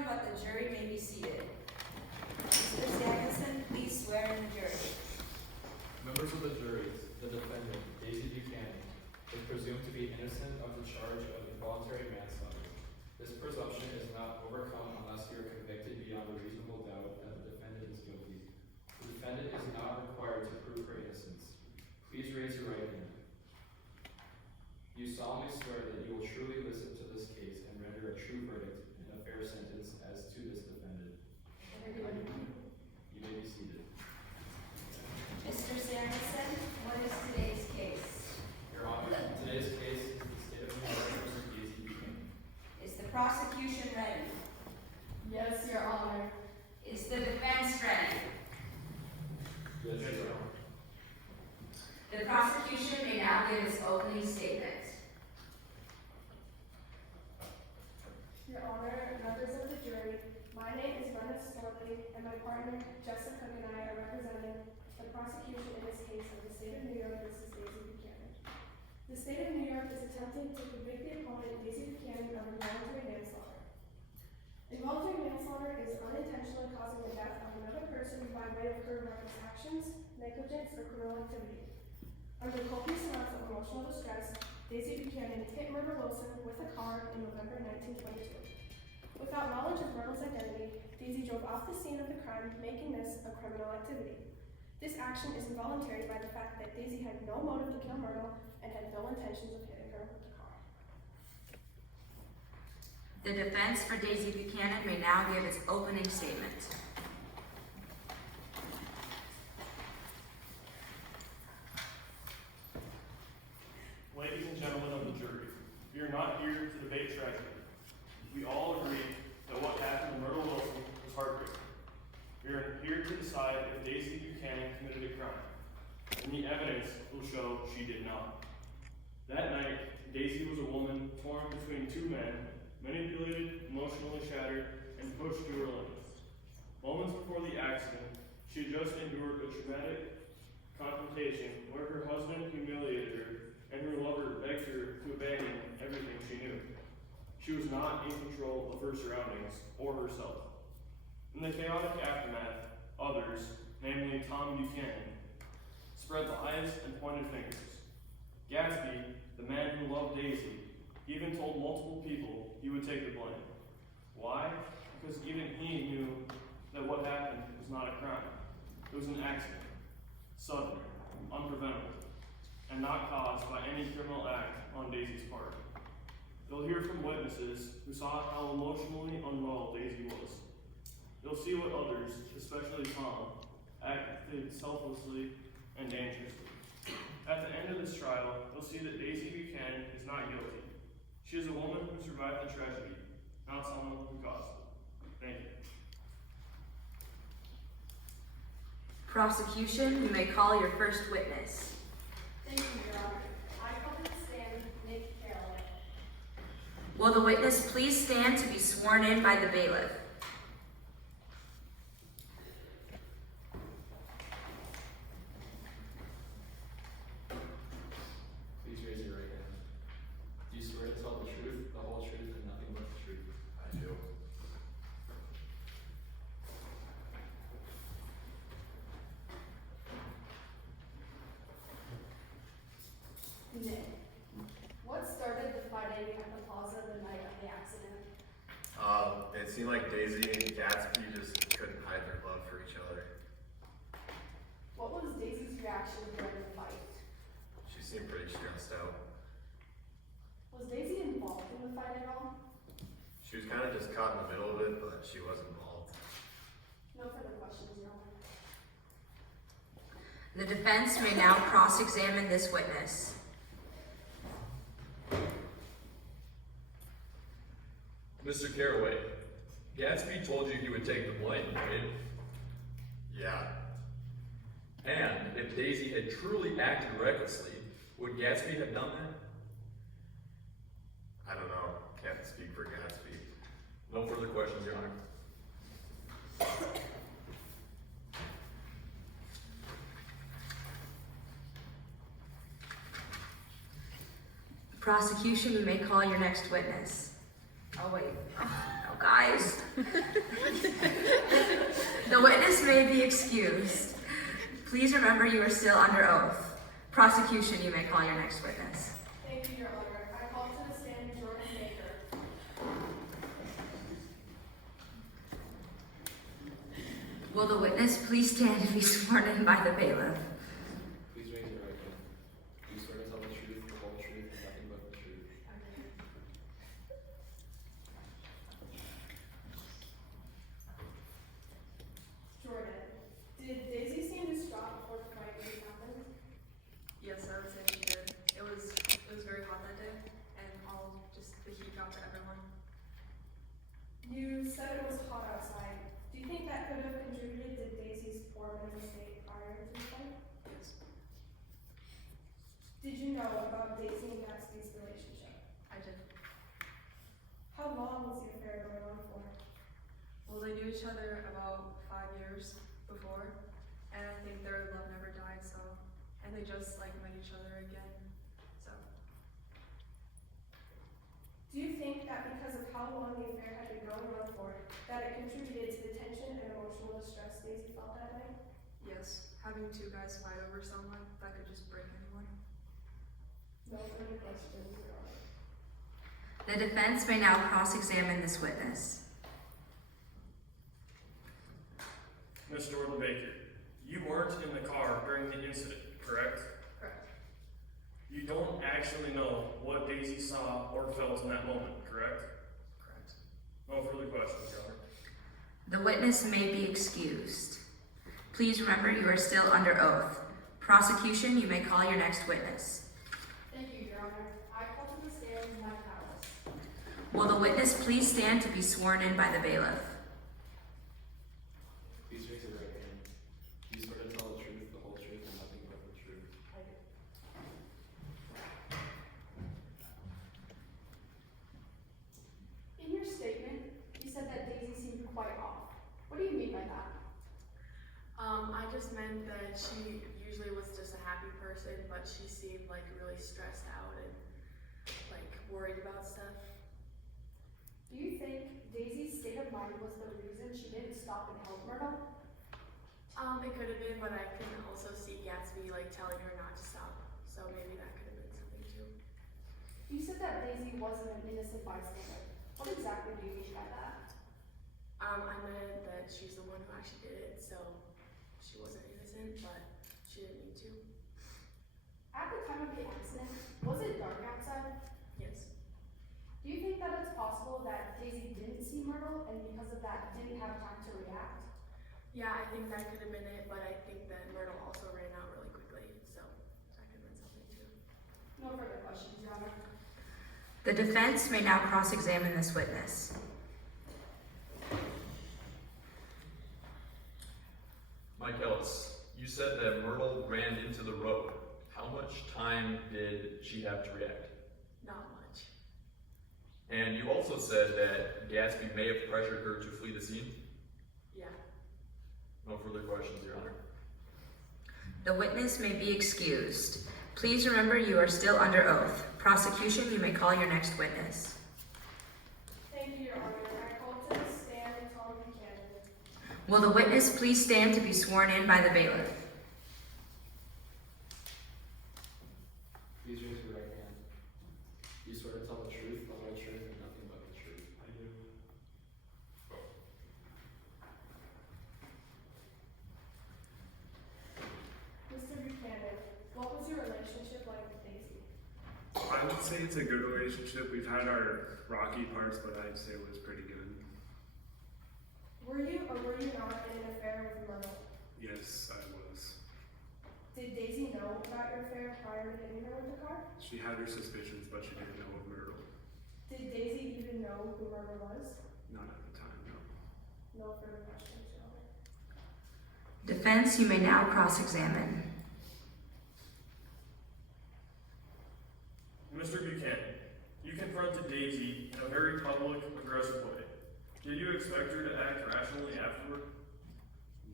everyone but the jury may be seated. Mr. Samuelson, please swear in the jury. Members of the jury, the defendant, Daisy Buchanan, is presumed to be innocent of the charge of involuntary manslaughter. This presumption is not overcome unless you are convicted beyond a reasonable doubt that the defendant is guilty. The defendant is not required to prove her innocence. Please raise your right hand. You solemnly swear that you will truly listen to this case and render a true verdict and a fair sentence as to this defendant. You may be seated. Mr. Samuelson, what is today's case? Your Honor, today's case is the State of New York versus Daisy Buchanan. Is the prosecution ready? Yes, Your Honor. Is the defense ready? Yes, Your Honor. The prosecution may now give its opening statement. Your Honor, members of the jury, my name is Brenda Storley, and my partner, Jessica Cook, and I are representing the prosecution in this case of the State of New York versus Daisy Buchanan. The State of New York is attempting to convict the opponent, Daisy Buchanan, of involuntary manslaughter. Involuntary manslaughter is unintentionally causing the death of another person by way of her reckless actions, negligence, or criminal activity. Under copious amounts of emotional distress, Daisy Buchanan hit Myrtle Wilson with a car in November 1922. Without knowledge of Myrtle's identity, Daisy drove off the scene of the crime, making this a criminal activity. This action is involuntary by the fact that Daisy had no motive to kill Myrtle and had no intentions of hitting her with the car. The defense for Daisy Buchanan may now give its opening statement. Ladies and gentlemen of the jury, we are not here to debate tragedy. We all agree that what happened to Myrtle Wilson was heartbreaking. We are here to decide if Daisy Buchanan committed a crime, and the evidence will show she did not. That night, Daisy was a woman torn between two men, manipulated, emotionally shattered, and pushed to her limits. Moments before the accident, she had just endured a traumatic confrontation where her husband humiliated her and her lover begged her to abandon everything she knew. She was not in control of her surroundings or herself. In the chaotic aftermath, others, namely Tom Buchanan, spread lies and pointed fingers. Gatsby, the man who loved Daisy, even told multiple people he would take the blame. Why? Because even he knew that what happened was not a crime. It was an accident, sudden, unpreventable, and not caused by any criminal act on Daisy's part. They'll hear from witnesses who saw how emotionally unwell Daisy was. They'll see what others, especially Tom, acted selflessly and dangerously. At the end of this trial, they'll see that Daisy Buchanan is not guilty. She is a woman who survived the tragedy, not someone who caused it. Thank you. Prosecution, you may call your first witness. Thank you, Your Honor. I call to the stand Nick Carroll. Will the witness please stand to be sworn in by the bailiff? Please raise your right hand. Do you swear to tell the truth, the whole truth, and nothing but the truth? I do. Nick, what started the fighting at the plaza the night of the accident? It seemed like Daisy and Gatsby just couldn't hide their love for each other. What was Daisy's reaction during the fight? She seemed pretty stressed out. Was Daisy involved in the fight at all? She was kind of just caught in the middle of it, but she was involved. No further questions, Your Honor. The defense may now cross-examine this witness. Mr. Caraway, Gatsby told you he would take the blame, right? Yeah. And if Daisy had truly acted recklessly, would Gatsby have done that? I don't know. Can't speak for Gatsby. No further questions, Your Honor. Prosecution, you may call your next witness. Oh, wait. Oh, no. guys. The witness may be excused. Please remember you are still under oath. Prosecution, you may call your next witness. Thank you, Your Honor. I call to the stand Jordan Baker. Will the witness please stand and be sworn in by the bailiff? Please raise your right hand. Do you swear to tell the truth, the whole truth, and nothing but the truth? Jordan, did Daisy seem distraught before the fight really happened? Yes, I would say she did. It was very hot that day, and the heat got to everyone. You said it was hot outside. Do you think that could have contributed to Daisy's poor mental state prior to the fight? Yes, Did you know about Daisy and Gatsby's relationship? I did. How long was the affair going on for? Well, they knew each other about 5 years before, and I think their love never died. And they just met each other again. So Do you think that because of how long the affair had been going on for, that it contributed to the tension and emotional distress Daisy felt that night? yes, having two guys fight over someone, that could just break anyone. No further questions, Your Honor. The defense may now cross-examine this witness. Ms. Jordan Baker, you weren't in the car during the incident, correct? Correct. You don't actually know what Daisy saw or felt in that moment, correct? Correct. No further questions, Your Honor. The witness may be excused. Please remember you are still under oath. Prosecution, you may call your next witness. Thank you, Your Honor. I call to the stand Mike Hallis. Will the witness please stand to be sworn in by the bailiff? Please raise your right hand. Do you swear to tell the truth, the whole truth, and nothing but the truth? I do. In your statement, you said that Daisy seemed quite off. What do you mean by that? I just meant that she usually was just a happy person, but she seemed really stressed out and worried about stuff. Do you think Daisy's state of mind was the reason she didn't stop and help Myrtle? It could have been, but I can also see Gatsby telling her not to stop, so maybe that could have been something too. You said that Daisy wasn't an innocent bystander. What exactly do you mean by that? I meant that she's the one who actually did it, so she wasn't innocent, but she didn't need to. At the time of the accident, was it dark outside? Yes. Do you think that it's possible that Daisy didn't see Myrtle and because of that didn't have time to react? Yeah, I think that could have been it, but I think that Myrtle also ran out really quickly, so that could have been something too. No further questions, Your Honor. The defense may now cross-examine this witness. Mike Ellis, you said that Myrtle ran into the road. How much time did she have to react? Not much. And you also said that Gatsby may have pressured her to flee the scene? Yeah. No further questions, Your Honor. The witness may be excused. Please remember you are still under oath. Prosecution, you may call your next witness. Thank you, Your Honor. I call to the stand Tom Buchanan. Will the witness please stand to be sworn in by the bailiff? Please raise your right hand. Do you swear to tell the truth, the whole truth, and nothing but the truth? I do. Mr. Buchanan, what was your relationship like with Daisy? I would say it's a good relationship. We've had our rocky parts, but I'd say it was pretty good. Were you or were you not in an affair with Myrtle? Yes, I was. Did Daisy know about your affair prior to getting her with the car? She had her suspicions, but she didn't know of Myrtle. Did Daisy even know who Myrtle was? Not at the time, no. No further questions, Your Honor. Defense, you may now cross-examine. Mr. Buchanan, you confronted Daisy in a very public, aggressive way. Did you expect her to act rationally afterward?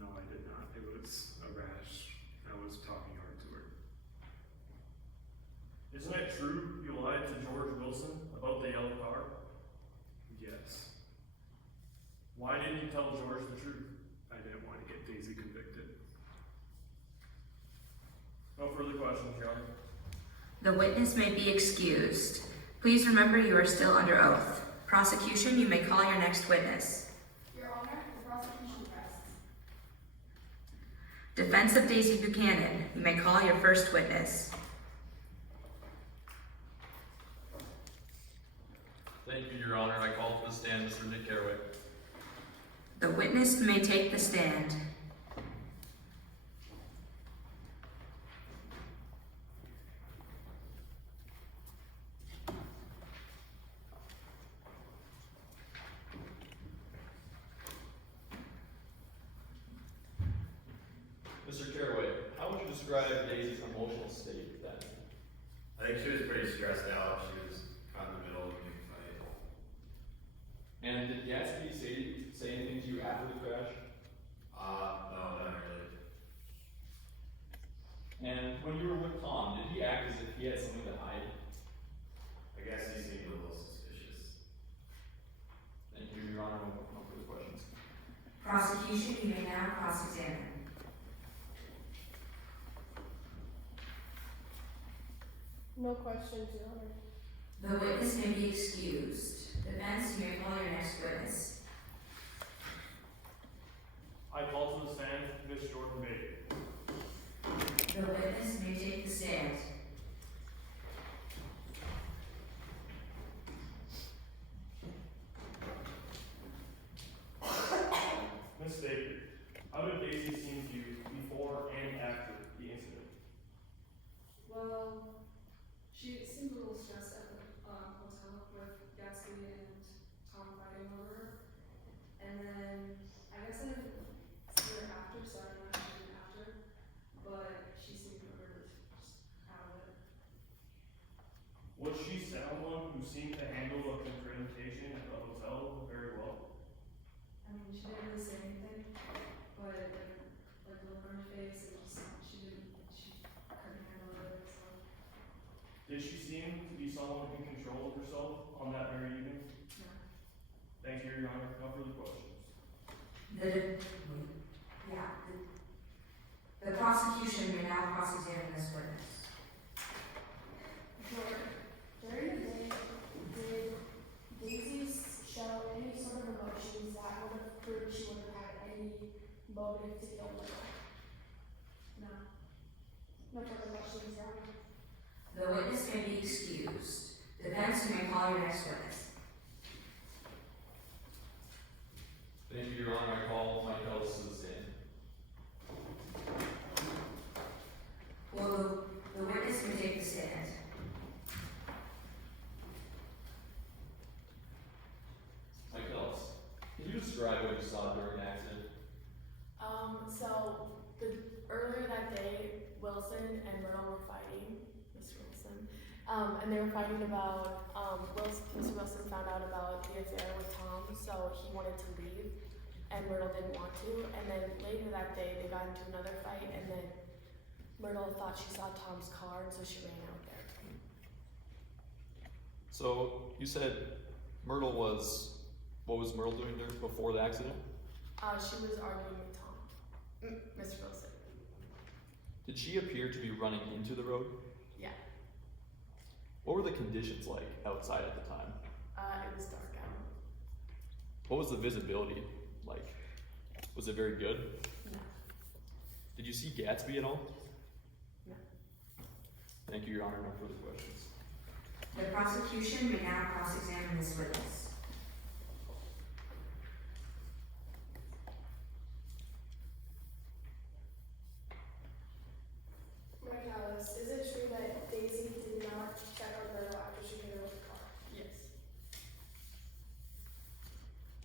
No, I did not. It was a rash. I was talking hard to her. Isn't it true you lied to George Wilson about the yellow car? Yes. Why didn't you tell George the truth? I didn't want to get Daisy convicted. No further questions, Your Honor. The witness may be excused. Please remember you are still under oath. Prosecution, you may call your next witness. Your Honor, the prosecution rests. Defense of Daisy Buchanan, you may call your first witness. Thank you, Your Honor. I call to the stand Mr. Nick Carraway. The witness may take the stand. Mr. Carraway, how would you describe Daisy's emotional state then? I think she was pretty stressed out. She was caught in the middle of a big fight. And did Gatsby say anything to you after the crash? No, not really. And when you were with Tom, did he act as if he had something to hide? I guess he seemed a little suspicious. Thank you, Your Honor. No further questions. Prosecution, you may now cross-examine. No questions, Your Honor. The witness may be excused. Defense, you may call your next witness. I call to the stand Ms. Jordan Bailey. The witness may take the stand. Ms. Baker, how did Daisy seem to you before and after the incident? Well, she seemed a little stressed at the hotel with Gatsby and Tom fighting over her. And then, I guess I didn't see her after, so I don't know what she did after. But she seemed really just out of it. Was she someone who seemed to handle a confrontation at the hotel very well? I mean, she didn't really say anything, but like the look on her face, it just, she couldn't handle it, so. Did she seem to be someone in control of herself on that very evening? No. Thank you, Your Honor. No further questions. The prosecution may now cross-examine this witness. During the day, did Daisy show any sort of emotions that would have proved she would have had any motive to kill Myrtle? No. No further questions, Your Honor. The witness may be excused. Defense, you may call your next witness. Thank you, Your Honor. I call Mike Ellis to the stand. Well, the witness may take the stand. Mike Ellis, can you describe what you saw during the accident? Earlier that day, Wilson and Myrtle were fighting, Mr. Wilson, and they were fighting about, Mr. Wilson found out about the affair with Tom, so he wanted to leave, and Myrtle didn't want to, and then later that day, they got into another fight, and then Myrtle thought she saw Tom's car, and so she ran out there. So, you said Myrtle was, what was Myrtle doing there before the accident? She was arguing with Tom, Mr. Wilson. Did she appear to be running into the road? Yeah, What were the conditions like outside at the time? it was dark out. What was the visibility like? Was it very good? No, Did you see Gatsby at all? no. Thank you, Your Honor. No further questions. The prosecution may now cross-examine this witness. Mike Ellis, is it true that Daisy did not check on Myrtle after she hit her with the car? Yes.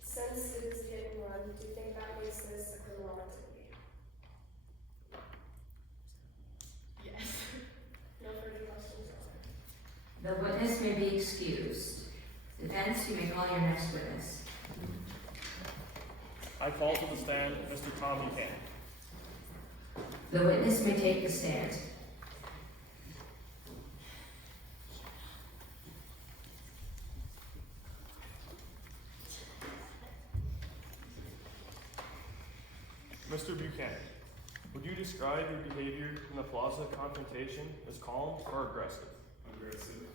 Since it is a hit and run, do you think that makes this a criminal activity? Yes. No further questions, Your Honor. The witness may be excused. Defense, you may call your next witness. I call to the stand Mr. Tom Buchanan. The witness may take the stand. Mr. Buchanan, would you describe your behavior in the plaza confrontation as calm or aggressive? Aggressive.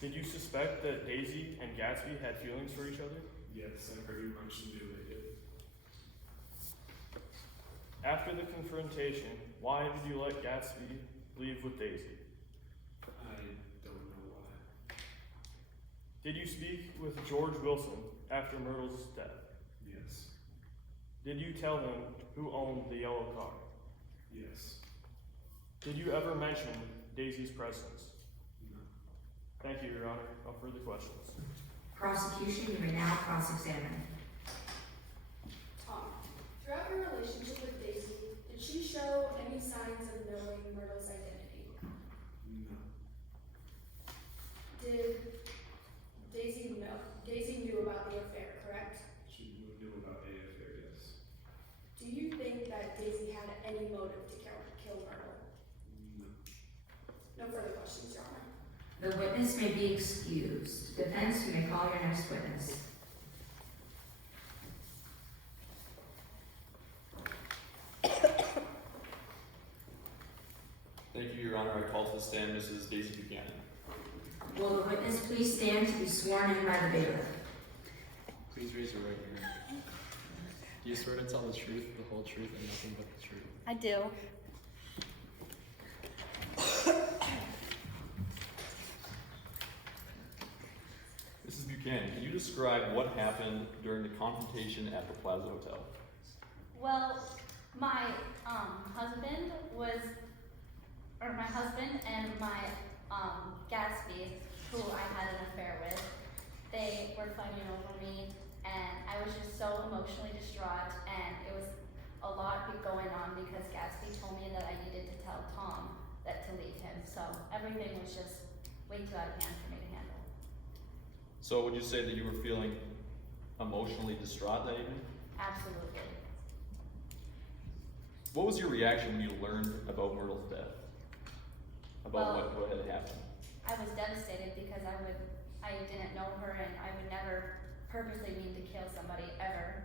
Did you suspect that Daisy and Gatsby had feelings for each other? Yes, I pretty much knew they did. After the confrontation, why did you let Gatsby leave with Daisy? I don't know why. Did you speak with George Wilson after Myrtle's death? Yes. Did you tell him who owned the yellow car? Yes. Did you ever mention Daisy's presence? No. Thank you, Your Honor. No further questions. Prosecution, you may now cross-examine. Tom, throughout your relationship with Daisy, did she show any signs of knowing Myrtle's identity? No. Did Daisy know? Daisy knew about the affair, correct? She knew about the affair, yes. Do you think that Daisy had any motive to kill Myrtle? No. No further questions, Your Honor. The witness may be excused. Defense, you may call your next witness. Thank you, Your Honor. I call to the stand Mrs. Daisy Buchanan. Will the witness please stand to be sworn in by the bailiff? Please raise your right hand. Do you swear to tell the truth, the whole truth, and nothing but the truth? I do. Mrs. Buchanan, can you describe what happened during the confrontation at the Plaza Hotel? Well, my husband and my Gatsby, who I had an affair with, they were fighting over me, and I was just so emotionally distraught, and it was a lot going on because Gatsby told me that I needed to tell Tom that to leave him, so everything was just way too out of hand for me to handle. So would you say that you were feeling emotionally distraught that evening? Absolutely. What was your reaction when you learned about Myrtle's death? About what had happened? I was devastated because I didn't know her, and I would never purposely mean to kill somebody ever.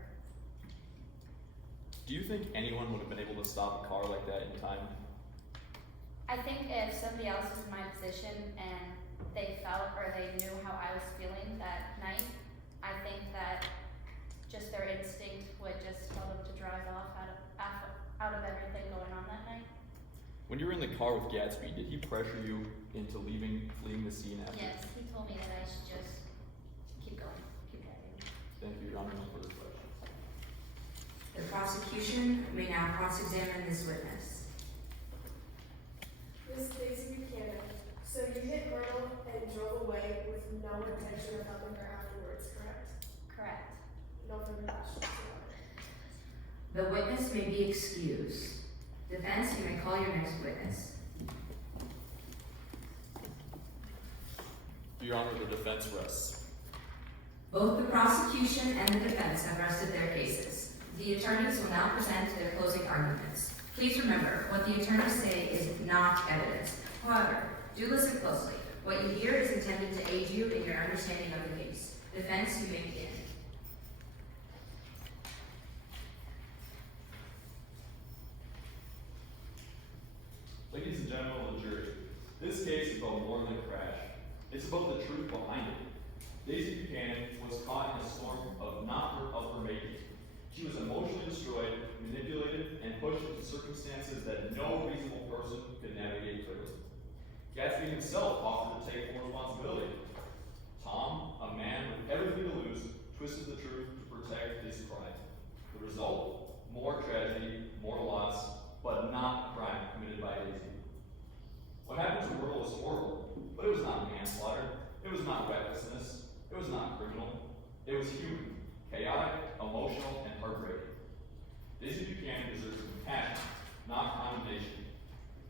Do you think anyone would have been able to stop a car like that in time? I think if somebody else was in my position and they felt or they knew how I was feeling that night, I think that just their instinct would just tell them to drive off out of everything going on that night. When you were in the car with Gatsby, did he pressure you into fleeing the scene after? Yes, he told me that I should just keep going, keep driving. Thank you, Your Honor. No further questions. The prosecution may now cross-examine this witness. Miss Daisy Buchanan, so you hit Myrtle and drove away with no intention of helping her afterwards, correct? Correct. No further questions, Your Honor. The witness may be excused. Defense, you may call your next witness. Your Honor, the defense rests. Both the prosecution and the defense have rested their cases. The attorneys will now present their closing arguments. Please remember, what the attorneys say is not evidence. However, do listen closely. What you hear is intended to aid you in your understanding of the case. Defense, you may begin. Ladies and gentlemen of the jury, this case is about more than a crash. It's about the truth behind it. Daisy Buchanan was caught in a storm of her making. She was emotionally destroyed, manipulated, and pushed into circumstances that no reasonable person could navigate clearly. Gatsby himself offered to take full responsibility. Tom, a man with everything to lose, twisted the truth to protect his crime. The result? More tragedy, more loss, but not a crime committed by Daisy. What happened to Myrtle was horrible, but it was not manslaughter. It was not recklessness. It was not criminal. It was human, chaotic, emotional, and heartbreaking. Daisy Buchanan deserves compassion, not condemnation.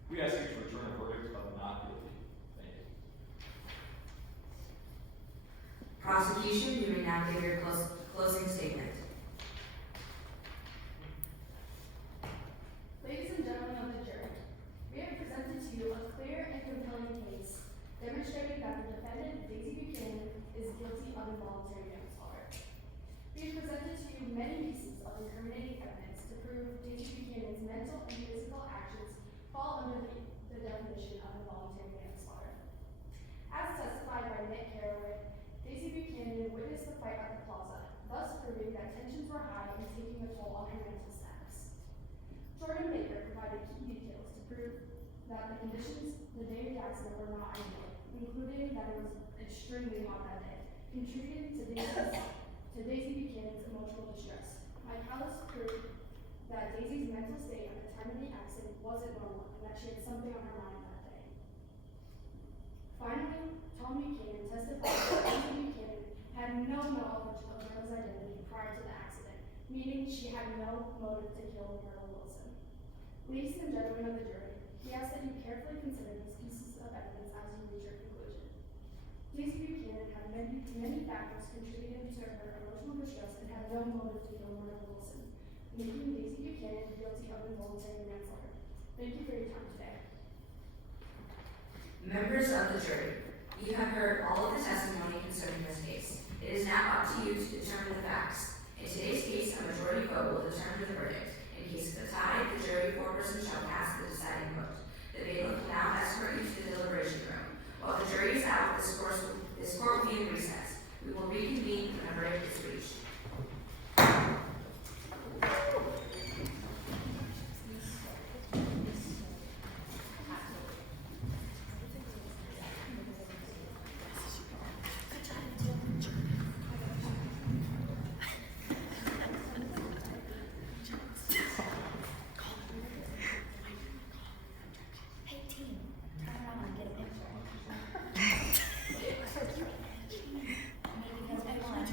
We ask you to return a verdict of not guilty. Thank you. Prosecution, you may now give your closing statement. Ladies and gentlemen of the jury, we have presented to you a clear and compelling case demonstrating that the defendant, Daisy Buchanan, is guilty of involuntary manslaughter. We have presented to you many pieces of incriminating evidence to prove Daisy Buchanan's mental and physical actions fall under the definition of involuntary manslaughter. As testified by Nick Carraway, Daisy Buchanan witnessed the fight at the plaza, thus proving that tensions were high and taking a toll on her mental status. Jordan Baker provided key details to prove that the conditions the day of the accident were not ideal, including that it was extremely hot that day, contributing to Daisy Buchanan's emotional distress. Mike Hallis proved that Daisy's mental state at the time of the accident wasn't normal and that she had something on her mind that day. Finally, Tom Buchanan testified that Daisy Buchanan had no knowledge of Myrtle's identity prior to the accident, meaning she had no motive to kill Myrtle Wilson. Ladies and gentlemen of the jury, we ask that you carefully consider these pieces of evidence as you reach your conclusion. Daisy Buchanan had many factors contributing to her emotional distress and had no motive to kill Myrtle Wilson, making Daisy Buchanan guilty of involuntary manslaughter. Thank you for your time today. Members of the jury, you have heard all of the testimony concerning this case. It is now up to you to determine the facts. In today's case, a majority vote will determine the verdict. In case of a tie, the jury foreperson shall cast the deciding vote. The bailiff will now escort you to the deliberation room. While the jury is out, this court will be in recess. We will reconvene when a verdict is reached.